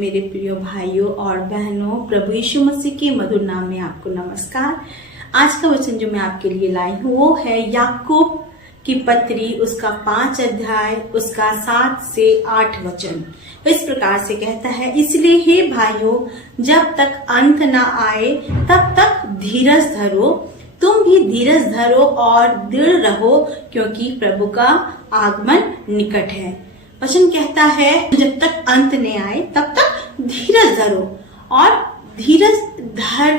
मेरे प्रिय भाइयों और बहनों, प्रभु यीशु मसीह के मधुर नाम में आपको नमस्कार। आज का वचन जो मैं आपके लिए लाई हूँ वो है याकूब की पत्री, उसका 5 अध्याय, उसका 7 से 8 वचन। इस प्रकार से कहता है, इसलिए हे भाइयों, जब तक अंत न आए तब तक धीरज धरो। तुम भी धीरज धरो और दृढ़ रहो, क्योंकि प्रभु का आगमन निकट है। वचन कहता है, जब तक अंत न आए तब तक धीरज धरो और धीरज धर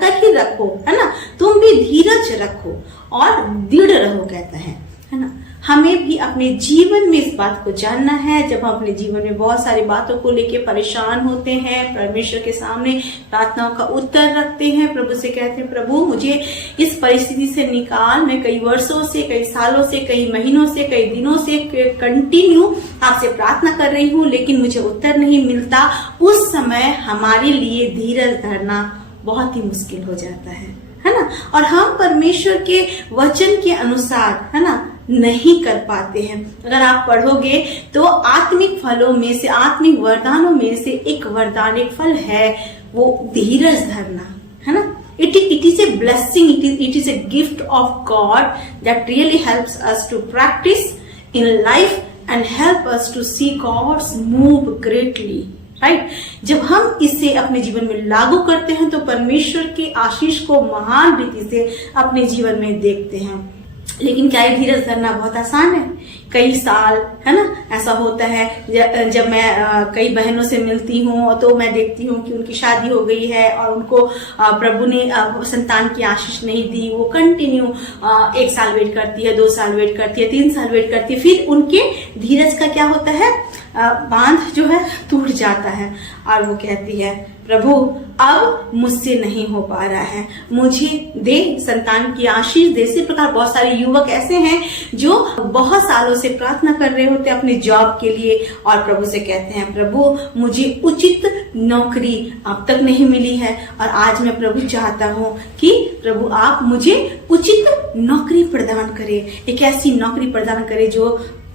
कर ही रखो, है ना। तुम भी धीरज रखो और दृढ़ रहो, कहता है ना। हमें भी अपने जीवन में इस बात को जानना है। जब हम अपने जीवन में बहुत सारी बातों को लेके परेशान होते हैं, परमेश्वर के सामने प्रार्थनाओं का उत्तर रखते हैं, प्रभु से कहते हैं, प्रभु मुझे इस परिस्थिति से निकाल। मैं कई वर्षों से, कई सालों से, कई महीनों से, कई दिनों से कंटिन्यू आपसे प्रार्थना कर रही हूँ, लेकिन मुझे उत्तर नहीं मिलता। उस समय हमारे लिए धीरज धरना बहुत ही मुश्किल हो जाता है ना। और हम परमेश्वर के वचन के अनुसार, है ना, नहीं कर पाते हैं। अगर आप पढ़ोगे तो आत्मिक फलों में से, आत्मिक वरदानों में से एक वरदान, एक फल है वो धीरज धरना, है ना। It is a blessing. It is a gift of God that really helps us to practice in life and help us to see God's move greatly. Right जब हम इसे अपने जीवन में लागू करते हैं तो परमेश्वर की आशीष को महान रीति से अपने जीवन में देखते हैं। लेकिन क्या ये धीरज धरना बहुत आसान है? कई साल, है ना, ऐसा होता है। जब मैं कई बहनों से मिलती हूँ तो मैं देखती हूँ कि उनकी शादी हो गई है और उनको प्रभु ने संतान की आशीष नहीं दी। वो कंटिन्यू 1 साल वेट करती है, 2 साल वेट करती है, 3 साल वेट करती है। फिर उनके धीरज का क्या होता है, बांध जो है टूट जाता है और वो कहती है, प्रभु अब मुझसे नहीं हो पा रहा है, मुझे दे, संतान की आशीष दे। इसी प्रकार बहुत सारे युवक ऐसे हैं जो बहुत सालों से प्रार्थना कर रहे होते हैं अपने जॉब के लिए और प्रभु से कहते हैं, प्रभु मुझे उचित नौकरी अब तक नहीं मिली है और आज मैं प्रभु चाहता हूँ कि प्रभु आप मुझे उचित नौकरी प्रदान करें, एक ऐसी नौकरी प्रदान करें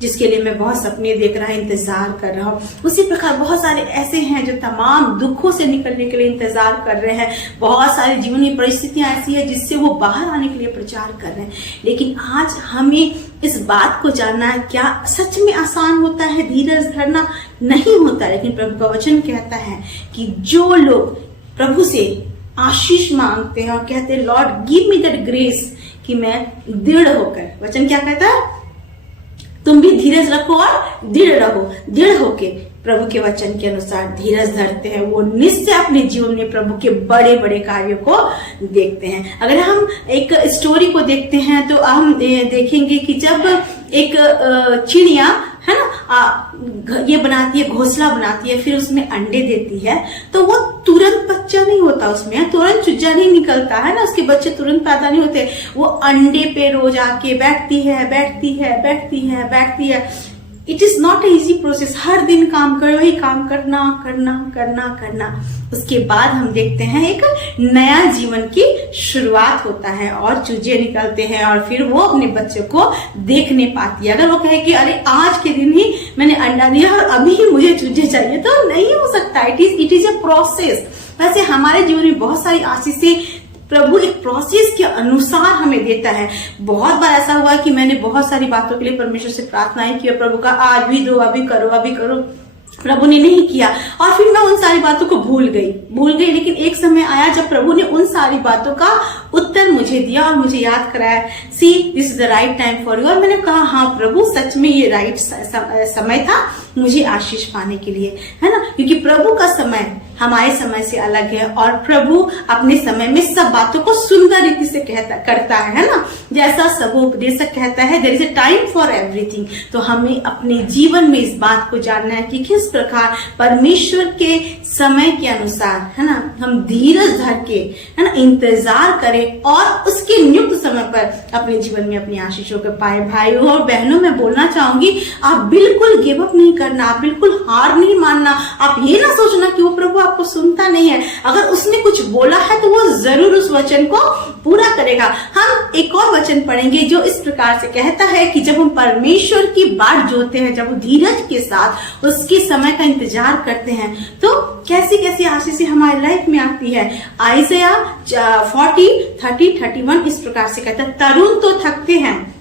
जिसके लिए मैं बहुत सपने देख रहा, इंतजार कर रहा हूँ। उसी प्रकार बहुत सारे ऐसे हैं जो तमाम दुखों से निकलने के लिए इंतजार कर रहे हैं। बहुत सारी जीवनी परिस्थितियां ऐसी है जिससे वो बाहर आने के लिए प्रचार कर रहे हैं। लेकिन आज हमें इस बात को जानना है, क्या सच में आसान होता है धीरज धरना? नहीं होता। लेकिन प्रभु का वचन कहता है कि जो लोग प्रभु से आशीष मांगते हैं और कहते हैं, Lord give me that grace, कि मैं दृढ़ होकर, वचन क्या कहता है, तुम भी धीरज रखो और दृढ़ रहो। दृढ़ होके प्रभु के वचन के अनुसार धीरज धरते हैं, वो निश्चय अपने जीवन में प्रभु के बड़े बड़े कार्यों को देखते हैं। अगर हम एक स्टोरी को देखते हैं तो हम देखेंगे कि जब एक चिड़िया, है ना, ये बनाती है, घोंसला बनाती है, फिर उसमें अंडे देती है, तो वो तुरंत बच्चा नहीं होता, उसमें तुरंत चूजा नहीं निकलता, है ना, उसके बच्चे तुरंत पैदा नहीं होते। वो अंडे पे रोज आके बैठती है, बैठती है, बैठती है, बैठती है। It is not easy process. हर दिन काम करो, वही काम करना करना करना करना। उसके बाद हम देखते हैं एक नया जीवन की शुरुआत होता है और चूजे निकलते हैं और फिर वो अपने बच्चों को देख नहीं पाती है। अगर वो कहे कि अरे आज के दिन ही मैंने अंडा दिया और अभी ही मुझे चूजे चाहिए, तो नहीं हो सकता। It is a process. वैसे हमारे जीवन में बहुत सारी आशीषें प्रभु एक प्रोसेस के अनुसार हमें देता है। बहुत बार ऐसा हुआ कि मैंने बहुत सारी बातों के लिए परमेश्वर से प्रार्थनाएं की और प्रभु का आज भी दो, अभी करो, अभी करो, प्रभु ने नहीं किया और फिर मैं उन सारी बातों को भूल गई। लेकिन एक समय आया जब प्रभु ने उन सारी बातों का उत्तर मुझे दिया और मुझे याद कराया, see this is the right time for you. और मैंने कहा, हाँ प्रभु, सच में ये राइट समय था मुझे आशीष पाने के लिए, है ना। क्योंकि प्रभु का समय हमारे समय से अलग है और प्रभु अपने समय में सब बातों को सुंदर रीति से करता है ना। जैसा सब उपदेशक कहता है, there is a time for everything. तो हमें अपने जीवन में इस बात को जानना है कि किस प्रकार परमेश्वर के समय के अनुसार, है ना, हम धीरज धर के, है ना, इंतजार करें और उसके नियुक्त समय पर अपने जीवन में अपनी आशीषों को पाए। भाइयों और बहनों, मैं बोलना चाहूंगी, आप बिल्कुल गिव अप नहीं करना, आप बिल्कुल हार नहीं मानना। आप ये ना सोचना कि वो प्रभु आपको सुनता नहीं है। अगर उसने कुछ बोला है तो वो जरूर उस वचन को पूरा करेगा। हम एक और वचन पढ़ेंगे जो इस प्रकार से कहता है कि जब हम परमेश्वर की बाट जोते हैं, जब धीरज के साथ उसके समय का इंतजार करते हैं, तो कैसी कैसी आशीषें हमारी लाइफ में आती है। आइज़ाया 40:30-31 इस प्रकार से कहता है, तरुण तो थकते हैं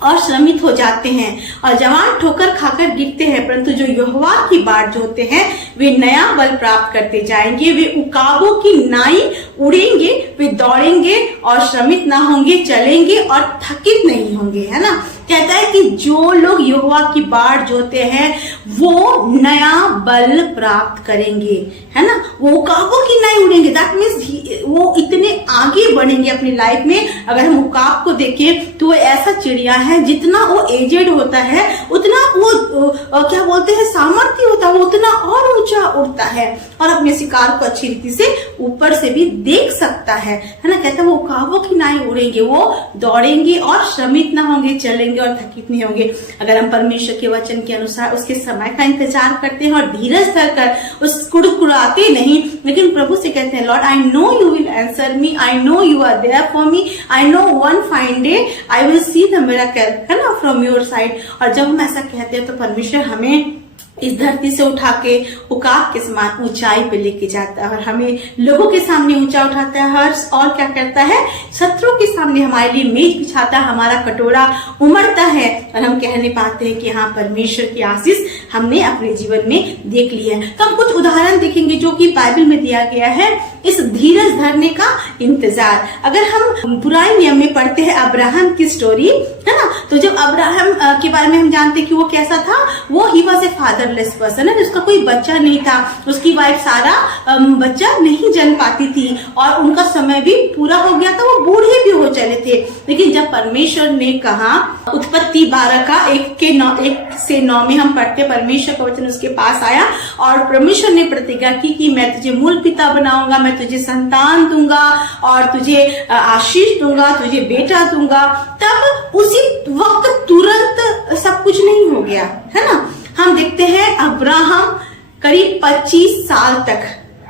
और श्रमित हो जाते हैं और जवान ठोकर खाकर गिरते हैं, परंतु जो यहोवा की बाट जोते हैं वे नया बल प्राप्त करते जाएंगे। वे उकाबों की नाई उड़ेंगे, वे दौड़ेंगे और श्रमित ना होंगे, चलेंगे और थकित नहीं होंगे, है ना। कहता है कि जो लोग यहोवा की बाट जोते हैं वो नया बल प्राप्त करेंगे, है ना। वो उकाबों की नाई उड़ेंगे, दैट मीन्स वो इतने आगे बढ़ेंगे अपनी लाइफ में। अगर हम उकाब को देखें तो वो ऐसा चिड़िया है, जितना वो एजेड होता है उतना वो क्या बोलते हैं, सामर्थ्य होता है, वो उतना और ऊंचा उड़ता है और अपने शिकार को अच्छी रीति से ऊपर से भी देख सकता है ना। कहता है वो उकाबों की नाई उड़ेंगे, वो दौड़ेंगे और श्रमित ना होंगे, चलेंगे और थकित नहीं होंगे। अगर हम परमेश्वर के वचन के अनुसार उसके समय का इंतजार करते हैं और धीरज धरकर उस कुड़कुड़ाते नहीं, लेकिन प्रभु से कहते हैं, lord I know you will answer me, I know you are there for me, I know one fine day I will see the miracle, है ना, फ्रॉम योर साइड। और जब हम ऐसा कहते हैं तो परमेश्वर हमें इस धरती से उठा के उकाब के समान ऊंचाई पे लेके जाता है और हमें लोगों के सामने ऊंचा उठाता है। हर और क्या करता है, शत्रु के सामने हमारे लिए मेज बिछाता है, हमारा कटोरा उमड़ता है और हम कहने पाते हैं कि हाँ, परमेश्वर की आशीष हमने अपने जीवन में देख ली है। तो हम कुछ उदाहरण देखेंगे जो कि बाइबल में दिया गया है इस धीरज धरने का इंतजार। अगर हम पुराने नियम में पढ़ते हैं अब्राहम की स्टोरी, है ना, तो जब अब्राहम के बारे में हम जानते हैं कि वो कैसा था, वो he was a fatherless person, है, उसका कोई बच्चा नहीं था, उसकी वाइफ सारा बच्चा नहीं जन्म पाती थी और उनका समय भी पूरा हो गया था, वो बूढ़े भी हो चले थे। लेकिन जब परमेश्वर ने कहा, उत्पत्ति 12 का 1 से 9 में हम पढ़ते, परमेश्वर का वचन उसके पास आया और परमेश्वर ने प्रतिज्ञा की कि मैं तुझे मूल पिता बनाऊंगा, मैं तुझे संतान दूंगा और तुझे आशीष दूंगा, तुझे बेटा दूंगा। तब उसी वक्त तुरंत सब कुछ नहीं हो गया, है ना। हम देखते हैं अब्राहम करीब 25 साल तक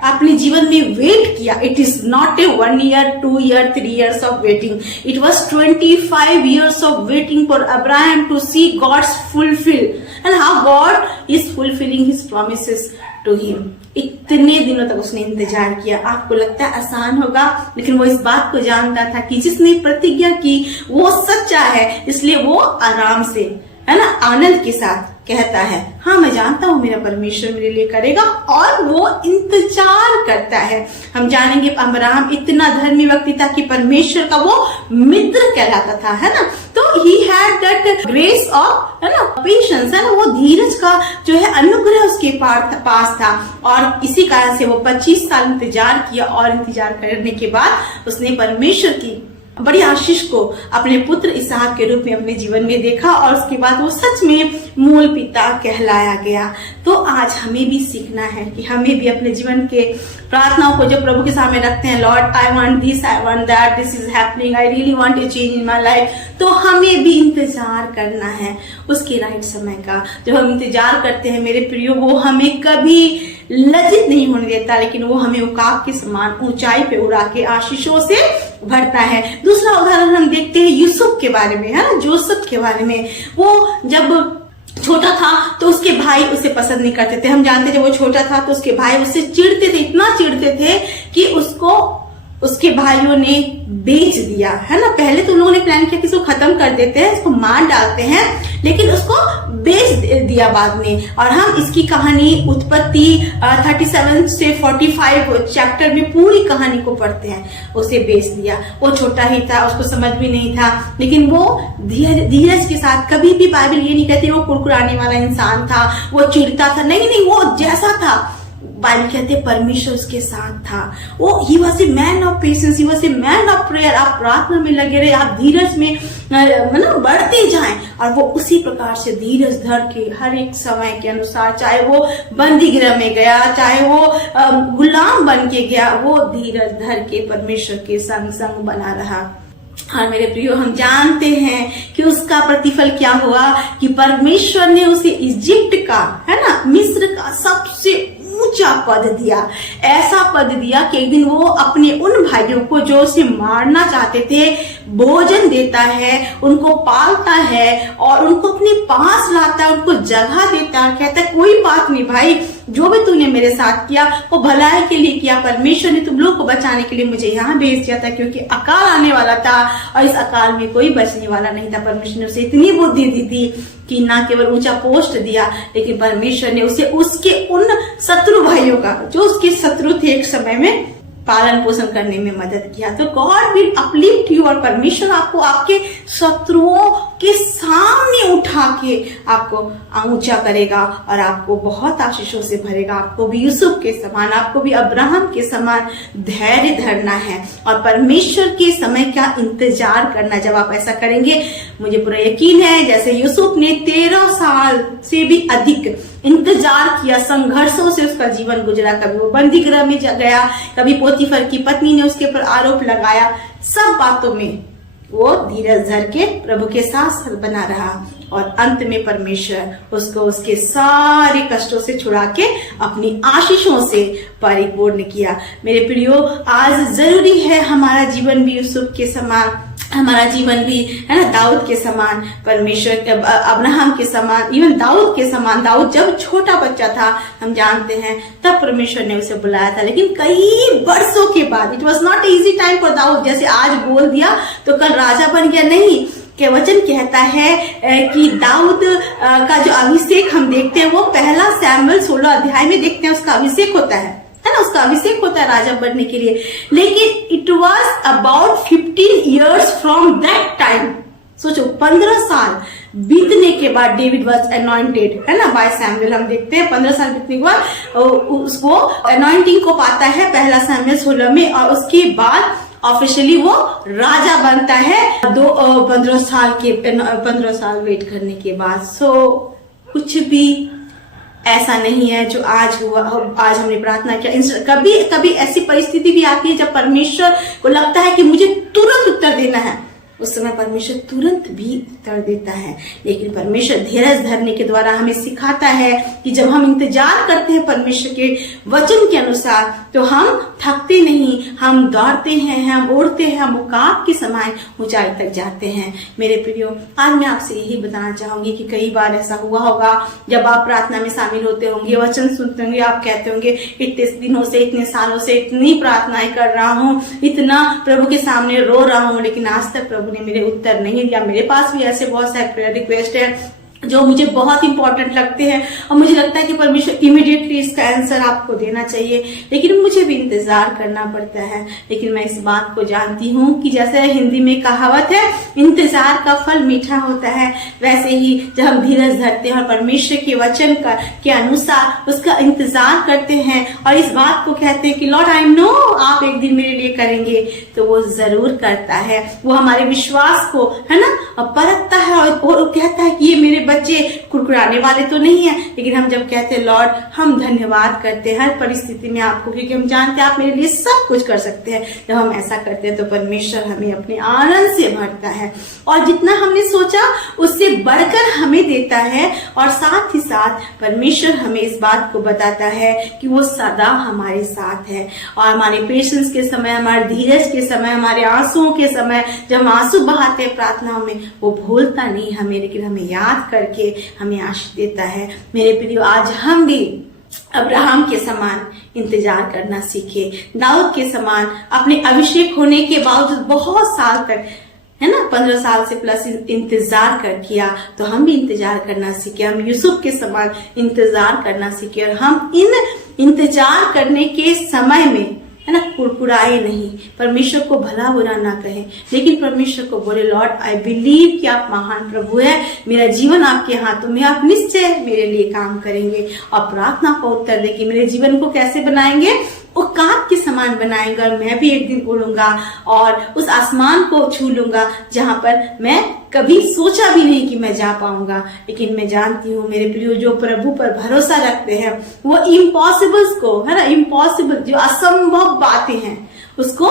अपने जीवन में वेट किया। It is not a 1 year, 2 year, 3 years of waiting. It was 25 years of waiting for Abraham to see God's fulfill and how God is fulfilling His promises to him. इतने दिनों तक उसने इंतजार किया। आपको लगता है आसान होगा, लेकिन वो इस बात को जानता था कि जिसने प्रतिज्ञा की वो सच्चा है, इसलिए वो आराम से, है ना, आनंद के साथ कहता है, हाँ मैं जानता हूँ मेरा परमेश्वर मेरे लिए करेगा, और वो इंतजार करता है। हम जानेंगे अब्राहम इतना धर्मी व्यक्ति था कि परमेश्वर का वो मित्र कहलाता था, है ना। तो he had that grace of, है ना, पेशेंस, है ना, वो धीरज का जो है अनुग्रह उसके पास था और इसी कारण से वो 25 साल इंतजार किया और इंतजार करने के बाद उसने परमेश्वर की बड़ी आशीष को अपने पुत्र इसहाक के रूप में अपने जीवन में देखा और उसके बाद वो सच में मूल पिता कहलाया गया। तो आज हमें भी सीखना है कि हमें भी अपने जीवन के प्रार्थनाओं को जब प्रभु के सामने रखते हैं, lord I want this, I want that, this is happening, I really want a change in my life, तो हमें भी इंतजार करना है उसके राइट समय का। जब हम इंतजार करते हैं मेरे प्रियो, वो हमें कभी लज्जित नहीं होने देता, लेकिन वो हमें उकाब के समान ऊंचाई पे उड़ा के आशीषों से भरता है। दूसरा उदाहरण हम देखते हैं यूसुफ के बारे में, है ना, जोसेफ के बारे में। वो जब छोटा था तो उसके भाई उसे पसंद नहीं करते थे। हम जानते जब वो छोटा था तो उसके भाई उससे चिढ़ते थे, इतना चिढ़ते थे कि उसको उसके भाइयों ने बेच दिया, है ना। पहले तो उन लोगों ने प्लान किया कि इसको खत्म कर देते हैं, इसको मार डालते हैं, लेकिन उसको बेच दिया बाद में। और हम इसकी कहानी उत्पत्ति 37 से 45 चैप्टर में पूरी कहानी को पढ़ते हैं। उसे बेच दिया, वो छोटा ही था, उसको समझ भी नहीं था, लेकिन वो धीरज के साथ, कभी भी बाइबल ये नहीं कहती वो कुड़कुड़ाने वाला इंसान था, वो चिढ़ता था, नहीं, वो जैसा था बाइबल कहते हैं परमेश्वर उसके साथ था। वो he was a man of patience, he was a man of prayer. आप प्रार्थना में लगे रहे, आप धीरज में मतलब बढ़ते जाएं, और वो उसी प्रकार से धीरज धर के हर एक समय के अनुसार, चाहे वो बंदी गृह में गया, चाहे वो गुलाम बन के गया, वो धीरज धर के परमेश्वर के संग संग बना रहा। और मेरे प्रियो, हम जानते हैं कि उसका प्रतिफल क्या हुआ कि परमेश्वर ने उसे इजिप्ट का, है ना, मिस्र का सबसे ऊंचा पद दिया। ऐसा पद दिया कि एक दिन वो अपने उन भाइयों को जो उसे मारना चाहते थे भोजन देता है, उनको पालता है और उनको अपने पास लाता है, उनको जगह देता है, कहता है कोई बात नहीं भाई, जो भी तूने मेरे साथ किया वो भलाई के लिए किया। परमेश्वर ने तुम लोग को बचाने के लिए मुझे यहाँ भेज दिया था, क्योंकि अकाल आने वाला था और इस अकाल में कोई बचने वाला नहीं था। परमेश्वर ने उसे इतनी बुद्धि दी थी कि ना केवल ऊंचा पोस्ट दिया, लेकिन परमेश्वर ने उसे उसके उन शत्रु भाइयों का, जो उसके शत्रु थे, एक समय में पालन पोषण करने में मदद किया। तो गॉड विल अपलिफ्ट यू, और परमेश्वर आपको आपके शत्रुओं के सामने उठा के आपको ऊंचा करेगा और आपको बहुत आशीषों से भरेगा। आपको भी यूसुफ के समान, आपको भी अब्राहम के समान धैर्य धरना है और परमेश्वर के समय का इंतजार करना। जब आप ऐसा करेंगे, मुझे पूरा यकीन है, जैसे यूसुफ ने 13 साल से भी अधिक इंतजार किया, संघर्षों से उसका जीवन गुजरा। कभी वो बंदी गृह में गया, कभी पोतीफर की पत्नी ने उसके ऊपर आरोप लगाया, सब बातों में वो धीरज धर के प्रभु के साथ बना रहा और अंत में परमेश्वर उसको उसके सारे कष्टों से छुड़ा के अपनी आशीषों से परिपूर्ण किया। मेरे प्रियो, आज जरूरी है हमारा जीवन भी यूसुफ के समान, हमारा जीवन भी, है ना, दाऊद के समान, परमेश्वर अब्राहम के समान, इवन दाऊद के समान। दाऊद जब छोटा बच्चा था, हम जानते हैं, तब परमेश्वर ने उसे बुलाया था, लेकिन कई वर्षों के बाद, it was not easy time for दाऊद। जैसे आज बोल दिया तो कल राजा बन गया, नहीं। के वचन कहता है कि दाऊद का जो अभिषेक हम देखते हैं वो पहला सैमुएल 16 अध्याय में देखते हैं, उसका अभिषेक होता है ना, उसका अभिषेक होता है राजा बनने के लिए। लेकिन it was about 15 years from that time. सोचो, 15 साल बीतने के बाद डेविड वॉज अनॉइंटेड, है ना, बाय सैमुएल। हम देखते हैं 15 साल बीतने के बाद उसको अनॉइंटिंग को पाता है पहला सैमुएल 16 में, और उसके बाद ऑफिशियली वो राजा बनता है 15 साल वेट करने के बाद। सो कुछ भी ऐसा नहीं है जो आज हुआ। आज हमने प्रार्थना किया, कभी कभी ऐसी परिस्थिति भी आती है जब परमेश्वर को लगता है कि मुझे तुरंत उत्तर देना है, उस समय परमेश्वर तुरंत भी उत्तर देता है। लेकिन परमेश्वर धीरज धरने के द्वारा हमें सिखाता है कि जब हम इंतजार करते हैं परमेश्वर के वचन के अनुसार, तो हम थकते नहीं, हम दौड़ते हैं, हम उड़ते हैं, हम उकाब के समान ऊंचाई तक जाते हैं। मेरे प्रियो, आज मैं आपसे यही बताना चाहूंगी कि कई बार ऐसा हुआ होगा जब आप प्रार्थना में शामिल होते होंगे, वचन सुनते होंगे, आप कहते होंगे इतने दिनों से, इतने सालों से इतनी प्रार्थनाएं कर रहा हूँ, इतना प्रभु के सामने रो रहा हूँ, लेकिन आज तक प्रभु ने मेरे उत्तर नहीं दिया। मेरे पास भी ऐसे बहुत सारे प्रेयर रिक्वेस्ट है जो मुझे बहुत इंपॉर्टेंट लगते हैं और मुझे लगता है कि परमेश्वर इमीडिएटली इसका आंसर आपको देना चाहिए, लेकिन मुझे भी इंतजार करना पड़ता है। लेकिन मैं इस बात को जानती हूँ कि जैसे हिंदी में कहावत है, इंतजार का फल मीठा होता है, वैसे ही जब हम धीरज धरते हैं और परमेश्वर के वचन के अनुसार उसका इंतजार करते हैं और इस बात को कहते हैं कि लॉर्ड आई नो आप एक दिन मेरे लिए करेंगे, तो वो जरूर करता है। वो हमारे विश्वास को, है ना, परखता है और कहता है कि ये मेरे बच्चे कुरकुराने वाले तो नहीं है। लेकिन हम जब कहते हैं लॉर्ड, हम धन्यवाद करते हैं हर परिस्थिति में आपको, क्योंकि हम जानते हैं आप मेरे लिए सब कुछ कर सकते हैं। जब हम ऐसा करते हैं तो परमेश्वर हमें अपने आनंद से भरता है और जितना हमने सोचा उससे बढ़कर हमें देता है। और साथ ही साथ परमेश्वर हमें इस बात को बताता है कि वो सदा हमारे साथ है और हमारे पेशेंस के समय, हमारे धीरज के समय, हमारे आंसुओं के समय, जब हम आंसू बहाते हैं प्रार्थनाओं में, वो भूलता नहीं हमें, लेकिन हमें याद करके हमें आशीष देता है। मेरे प्रियो, आज हम भी अब्राहम के समान इंतजार करना सीखे, दाऊद के समान अपने अभिषेक होने के बावजूद बहुत साल तक, है ना, 15 साल से प्लस इंतजार कर किया, तो हम भी इंतजार करना सीखे। हम यूसुफ के समान इंतजार करना सीखे और हम इन इंतजार करने के समय में, है ना, कुड़कुड़ाए नहीं, परमेश्वर को भला बुरा ना कहे, लेकिन परमेश्वर को बोले लॉर्ड आई बिलीव कि आप महान प्रभु है, मेरा जीवन आपके हाथों में, आप निश्चय मेरे लिए काम करेंगे और प्रार्थना का उत्तर देके मेरे जीवन को कैसे बनाएंगे, उकाब के समान बनाएंगे और मैं भी एक दिन उड़ूंगा और उस आसमान को छू लूंगा जहां पर मैं कभी सोचा भी नहीं कि मैं जा पाऊंगा। लेकिन मैं जानती हूँ मेरे प्रियो, जो प्रभु पर भरोसा रखते हैं वो इम्पॉसिबल्स को, है ना, इम्पॉसिबल जो असंभव बातें हैं उसको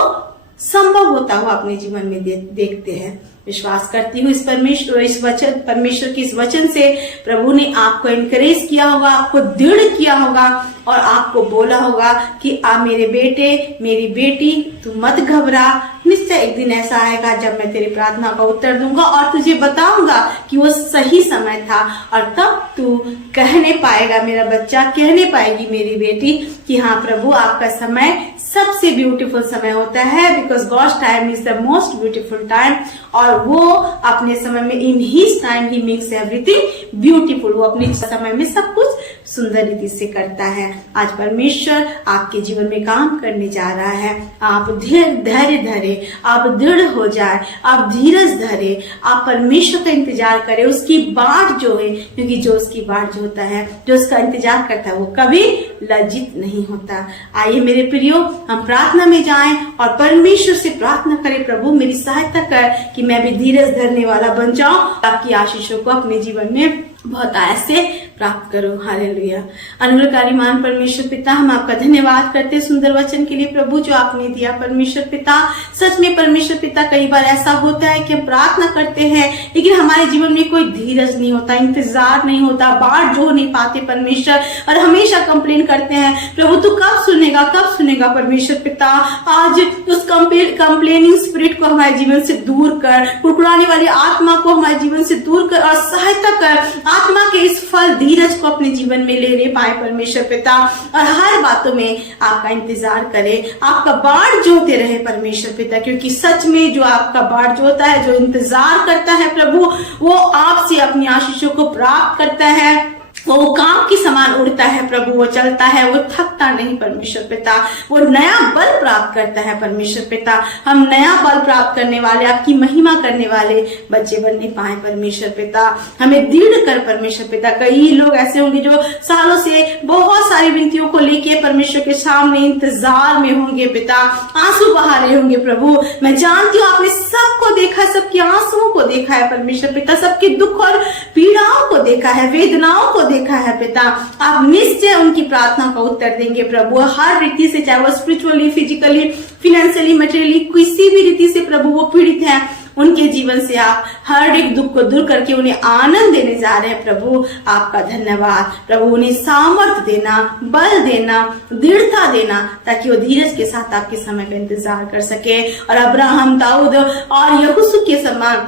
संभव होता हुआ अपने जीवन में देखते हैं। विश्वास करती हूँ इस परमेश्वर के इस वचन से प्रभु ने आपको एनकरेज किया होगा, आपको दृढ़ किया होगा और आपको बोला होगा कि आ मेरे बेटे मेरी बेटी तू मत घबरा, निश्चय एक दिन ऐसा आएगा जब मैं तेरी प्रार्थना का उत्तर दूंगा और तुझे बताऊंगा कि वो सही समय था और तब तू कहने पाएगा, मेरा बच्चा कहने पाएगी मेरी बेटी कि हाँ प्रभु आपका समय सबसे ब्यूटीफुल समय होता है, because God's time is the most beautiful time. और वो अपने समय में इन हिज टाइम ही मेक्स एवरीथिंग ब्यूटीफुल, वो अपने समय में सब कुछ सुंदर रीति से करता है। आज परमेश्वर आपके जीवन में काम करने जा रहा है। आप धैर्य धरे, आप दृढ़ हो जाए, आप धीरज धरे, आप परमेश्वर का इंतजार करें, उसकी बाट जो है, क्योंकि जो उसकी बाट जो होता है, जो उसका इंतजार करता है वो कभी लज्जित नहीं होता। आइए मेरे प्रियो, हम प्रार्थना में जाएं और परमेश्वर से प्रार्थना करें, प्रभु मेरी सहायता कर कि मैं भी धीरज धरने वाला बन जाऊं, आपकी आशीषों को अपने जीवन में बहुत आयत से प्राप्त करो। हालेलुया। अनुग्रहकारी मान परमेश्वर पिता, हम आपका धन्यवाद करते हैं सुंदर वचन के लिए प्रभु जो आपने दिया। परमेश्वर पिता, सच में परमेश्वर पिता कई बार ऐसा होता है कि हम प्रार्थना करते हैं लेकिन हमारे जीवन में कोई धीरज नहीं होता, इंतजार नहीं होता, बाट जो नहीं पाते परमेश्वर, और हमेशा कंप्लेन करते हैं प्रभु तू कब सुनेगा, कब सुनेगा। परमेश्वर पिता, आज उस कंप्लेनिंग स्पिरिट को हमारे जीवन से दूर कर, कुड़कुड़ाने वाली आत्मा को हमारे जीवन से दूर कर और सहायता कर आत्मा के इस फल धीरज को अपने जीवन में लेने पाए परमेश्वर पिता, और हर बातों में आपका इंतजार करे, आपका बाट जोते रहे परमेश्वर पिता, क्योंकि सच में जो आपका बाट जोता है, जो इंतजार करता है प्रभु, वो आपसे अपनी आशीषों को प्राप्त करता है, वो काम के समान उड़ता है प्रभु, वो चलता है, वो थकता नहीं परमेश्वर पिता, वो नया बल प्राप्त करता है परमेश्वर पिता। हम नया बल प्राप्त करने वाले, आपकी महिमा करने वाले बच्चे बनने पाए परमेश्वर पिता, हमें दृढ़ कर परमेश्वर पिता। कई लोग ऐसे होंगे जो सालों से बहुत सारी विनतियों को लेके परमेश्वर के सामने इंतजार में होंगे पिता, आंसू बहा रहे होंगे प्रभु। मैं जानती हूँ आपने सबको देखा है, सबके आंसुओं को देखा है परमेश्वर पिता, सबके दुख और पीड़ाओं को देखा है, वेदनाओं को देखा है पिता। आप निश्चय उनकी प्रार्थना का उत्तर देंगे प्रभु, हर रीति से, चाहे वो स्पिरिचुअली, फिजिकली, फिनेंशियली, मटेरियली, किसी भी रीति से प्रभु वो पीड़ित हैं, उनके जीवन से आप हर एक दुख को दूर करके उन्हें आनंद देने जा रहे हैं प्रभु। आपका धन्यवाद प्रभु, उन्हें सामर्थ देना, बल देना, दृढ़ता देना, ताकि वो धीरज के साथ आपके समय का इंतजार कर सके और अब्राहम, दाऊद और यहोशू के समान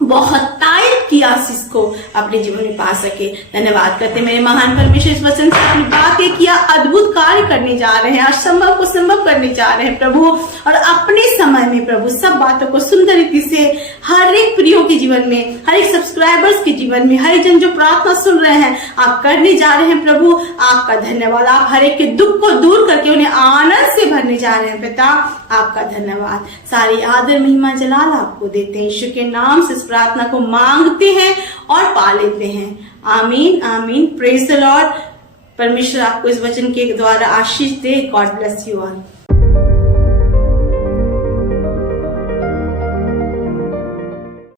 बहुत तारीफ की आशीष को अपने जीवन में पा सके। धन्यवाद करते मेरे महान परमेश्वर, इस वचन से अपनी बातें किया, अद्भुत कार्य करने जा रहे हैं, असंभव को संभव करने जा रहे हैं प्रभु, और अपने समय में प्रभु सब बातों को सुंदर रीति से हर एक प्रियो के जीवन में, हर एक सब्सक्राइबर्स के जीवन में, हर एक जन जो प्रार्थना सुन रहे हैं आप करने जा रहे हैं प्रभु। आपका धन्यवाद, आप हर एक के दुख को दूर करके उन्हें आनंद से भरने जा रहे हैं पिता। आपका धन्यवाद, सारी आदर महिमा जलाल आपको देते हैं, यीशु के नाम से प्रार्थना को मांगते हैं और पा लेते हैं। आमीन आमीन। Praise the lord. परमेश्वर आपको इस वचन के द्वारा आशीष दे। God bless you all.